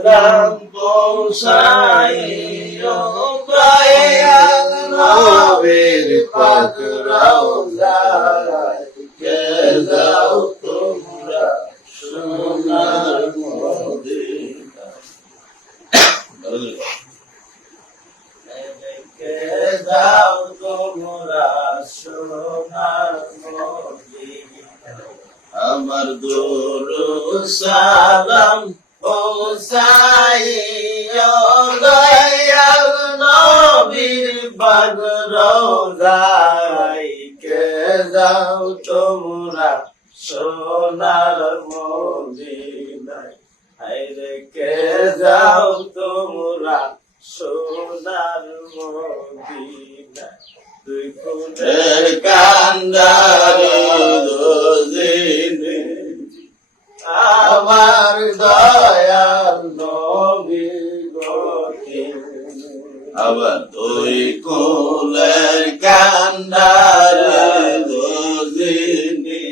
সালাম পৌঁছাইও দয়াল নবীর পাক রওজায় কে যাও তোমরা সোনার মদিনায় কে যাও তোমরা সোনার মদিনায় আমার দরুদ সালাম পৌঁছাইও দয়াল নবীর পাক রওজায় কে যাও তোমরা সোনার মদিনায় হায়রে কে যাও তোমরা সোনার মদিনায় দুই ফুলের কান্দারি রোজিনে আমার দয়াল নবী গতি আবার দুই ফুলের কান্দারি রোজিনে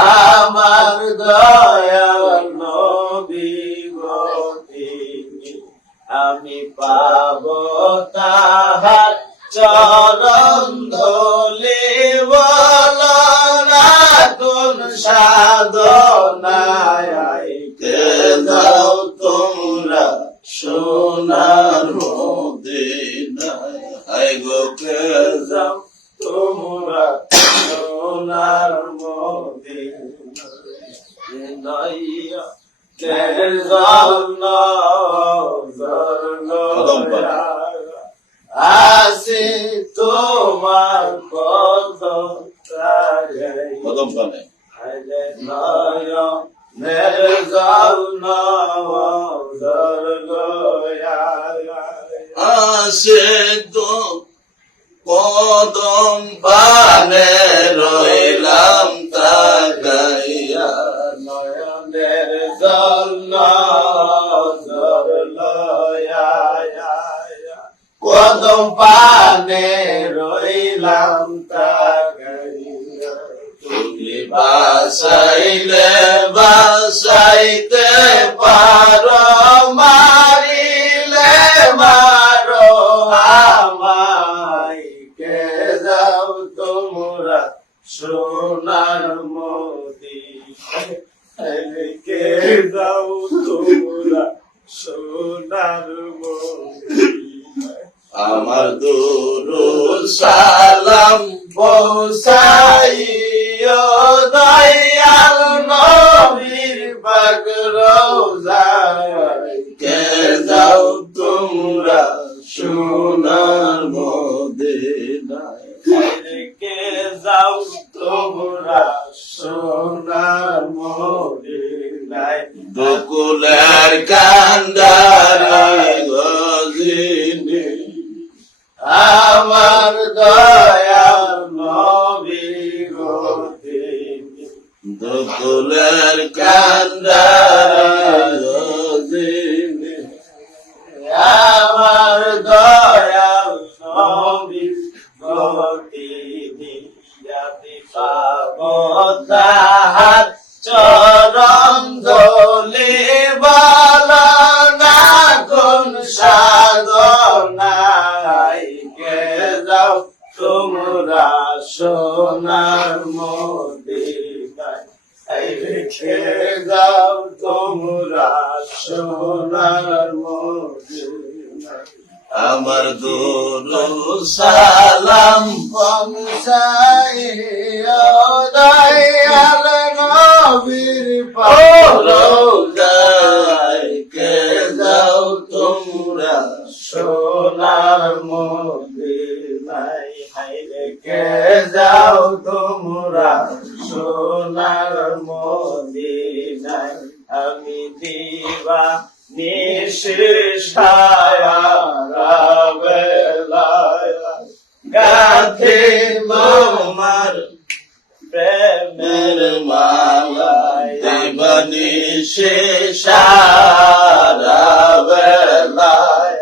আমার দয়াল নবী গতি আমি পাব তাহার চরণ ধুলি বলো না কোন সাধনায় কে যাও তোমরা সোনার মদিনায় হায় গো কে যাও তোমরা সোনার মদিনায় কে যাও না আসি তোমার কদম কানে মেরে জল আসে তো কদম পানে রইলাম তাকাইয়া নয়নের জল কদম পানে রইলাম তাকাইয়া তুমি বাসাইলে বাসাইতে পারো মারিলে মারো আমায় কে যাও তোমরা সোনার মদিনায় কে যাও তোমরা সোনার মদিনায় আমার দরুদ সালাম পৌঁছাইও দয়াল নবীর পাক রওজায় কে যাও তোমরা সোনার মদিনায় কে যাও তোমরা সোনার মদিনায় বকুলের কান্দারি গজিনে আমার দয়াল নবী গতি বকুলের কান্দারি আমার দয়াল নবী গতি দিয়াতে পাবো তাহার চরণ ধুলি বলো না কোন সাধনায় কে যাও তোমরা সোনার মদিনায় কে যাও তোমরা সোনার মদিনায় আমার দরুদ সালাম পৌঁছাইও দয়াল নবীর পাক রওজায় কে যাও তোমরা সোনার মদিনায় হায়রে কে যাও তোমরা সোনার মদিনায় আমি দিবা নিশায়া গাথে তোমার প্রেমের মালায় দেবনি শেষারা বেলায়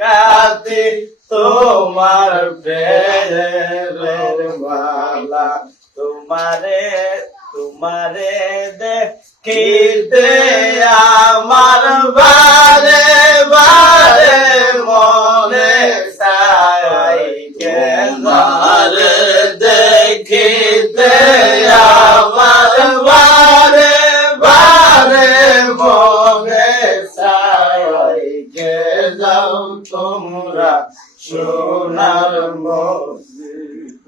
গাথে তোমার প্রেমের মালা তোমারে দেখিতে আমার সোনার মসজিদ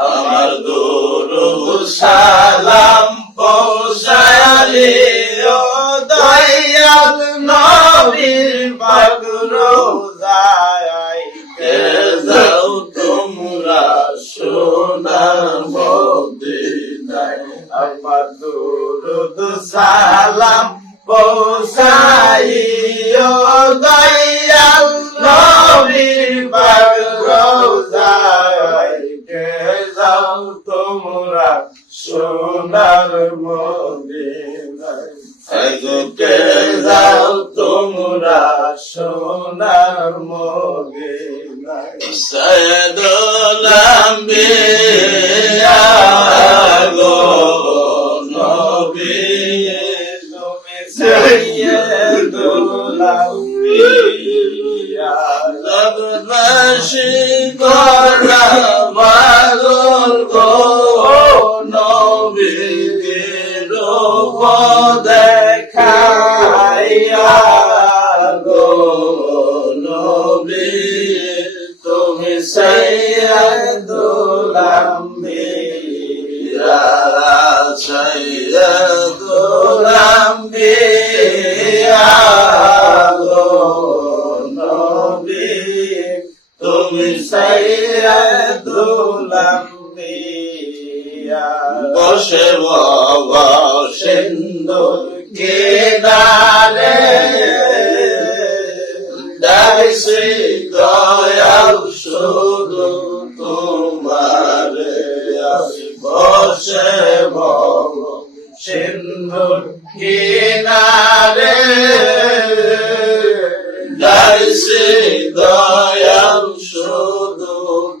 আমার দরুদ সালাম পৌঁছাইও দয়াল নবীর পাক রোজায় কে যাও তোমরা সোনার মদিনায় আমার দরুদ সালাম পৌঁছাইও দয়াল নবীর পাক রোজায় কে যাও তোমরা সোনার মদিনায় কে যাও তোমরা সোনার মদিনায় সাইয়্যিদুল আম্বিয়া গো নবী তুমি সাইয়্যিদুল আম্বিয়া জগৎবাসী করা পাগল গো নবীর রূপ দেখাইয়া গো নবী তুমি সাইয়্যিদুল আম্বিয়া সাইয়্যিদুল আম্বিয়া গো নবী তুমি সাইয়্যিদুল আম্বিয়া বসে বাবা সিন্ধু কিনারে ডাইছে দয়াল শুধু তোমারে বসে বাবা সিন্ধু কিনারে ডাইছে দয়াল শুধু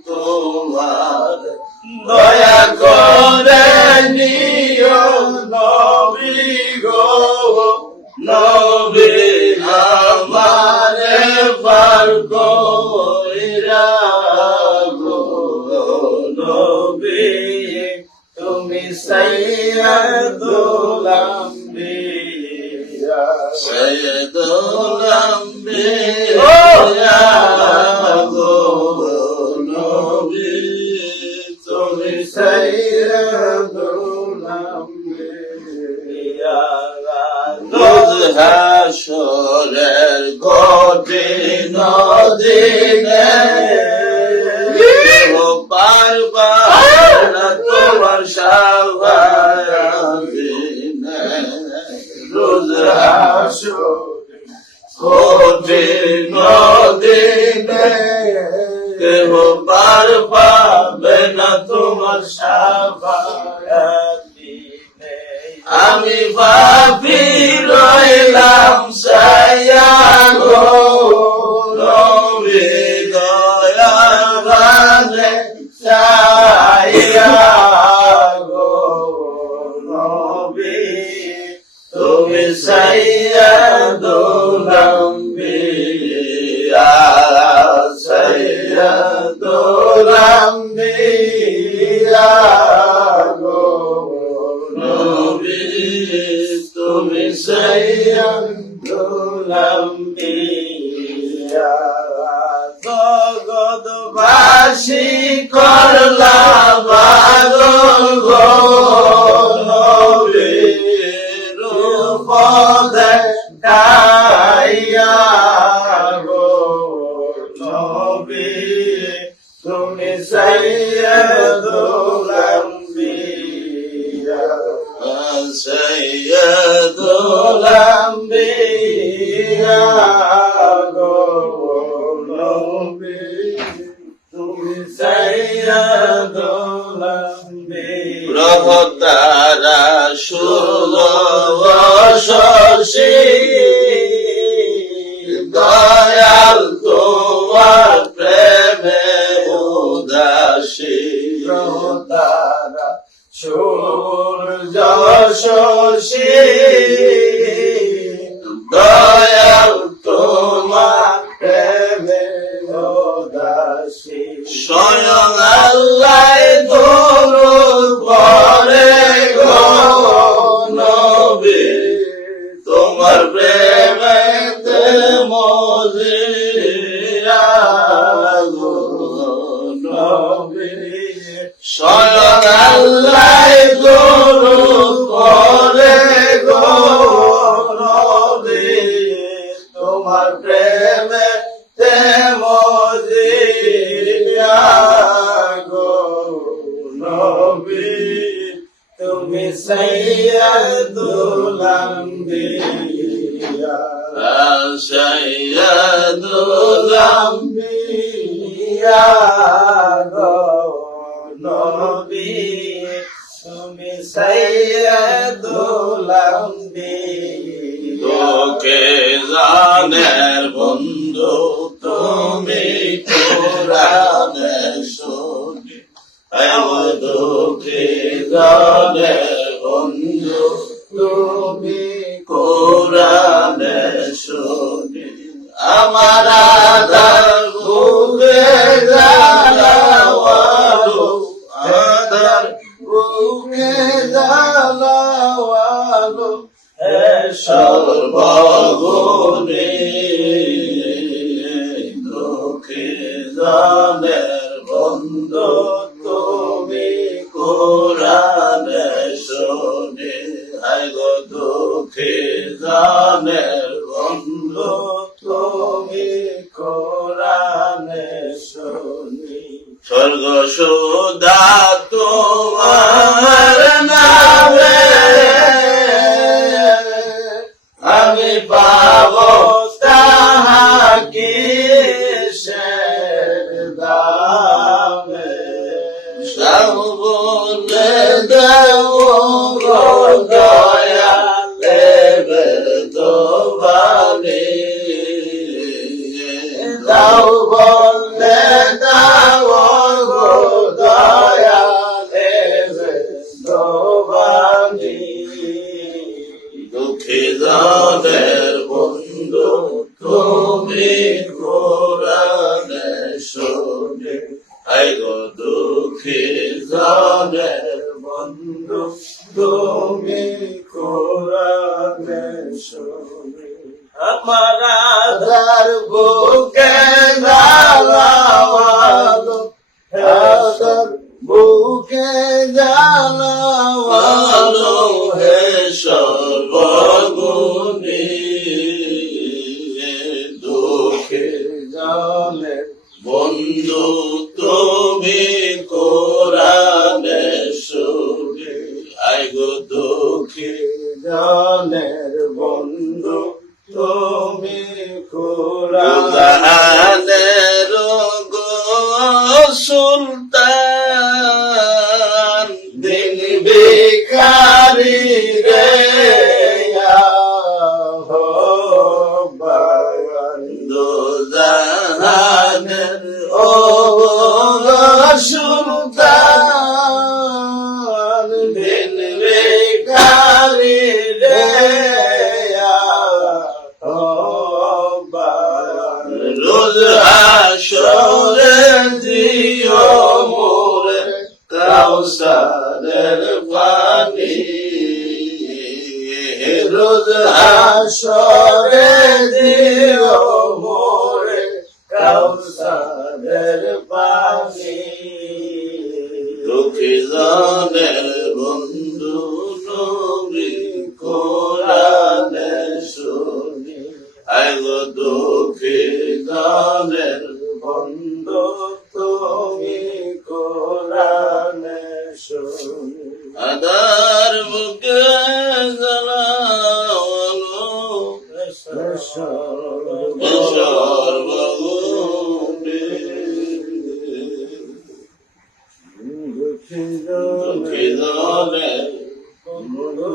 তোমার দয়া করে নিও নবী গো নবী আমারে পার কইরা গো নবী তুমি সাইয়্যিদুল আম্বিয়া সাইয়্যিদুল আম্বিয়া গো নবী তুমি সাইয়্যিদুল আম্বিয়া রোজ হাসরের কঠিন দিনে পারবা না তোমার শাফায়াতে রোজ হাসরের কঠিন দিনে কেহ পার পাবে না তোমার শাফায়াতে আমি পাপী রইলাম সাইয়া গো নবী দয়া বাঁধে সাইয়া গো নবী তুমি সাইয়্যিদুল আম্বিয়া সাইয়্যিদুল আম্বিয়া গো নবী তুমি সাইয়্যিদুল আম্বিয়া জগৎবাসী করলা পাগল গো নবীর রূপ দেখাইয়া গো নবী তুমি সাইয়্যিদুল আম্বিয়া সাইয়্যিদুল আম্বিয়া গো নবী তুমি সাইয়্যিদুল প্রেমে তে মজিয়া গো নবী তুমি সৈয়দুল আম্বিয়া সৈয়দুল আম্বিয়া গো নবী তুমি সৈয়দুল আম্বিয়া লোকে জানের বন্ধু তুমি কোরআনে শুনি দুঃখে জানের বন্ধু তুমি কোরআনে শুনি আমার আদার বুকে জ্বালাওয়ালো আদার বুকে জ্বালাওয়ালো হে সর্বগুণী দুঃখে জানের বন্ধু তুমি কোরআনে শুনি হায় গো দুঃখে জানের বন্ধু তুমি কোরআনে শুনি স্বর্গ সুদা তোমার নামে আমি পাব তাহা কিসের দামে সব বলে দেব গো দয়া দেবে দোবানি দাও বলে দাও গো দয়া দেবে দোবানি দুঃখী জানের বন্ধু তুমি কোরআনে শুনি হায় গো দুঃখী জানের বন্ধু তুমি কোরআনে শুনি আমার আদার বুকে জ্বালাওয়ালো আদার বুকে জ্বালাওয়ালো হে সর্বগুণী দুঃখে জানের বন্ধু তুমি কোরআনে শুনি আই গো দুঃখে জানের বন্ধু তুমি কোরআনের গো সুলতান দিন ভিখারি রে জাহানের ও সুলতান দিন ভিখারি রে রোজ হাসরে দিও মোরে কাউসারের পানি রোজ হাসরে দিও মোরে কাউসারের পানি দুঃখী জানের বন্ধু নবী কোরআনে শুনি আয় গো দুঃখী জানের বন্ধু তুমি কোরআনে শুনি আদার বুকে জ্বালাওয়ালো সর্বগুণী দুঃখী জানের বন্ধু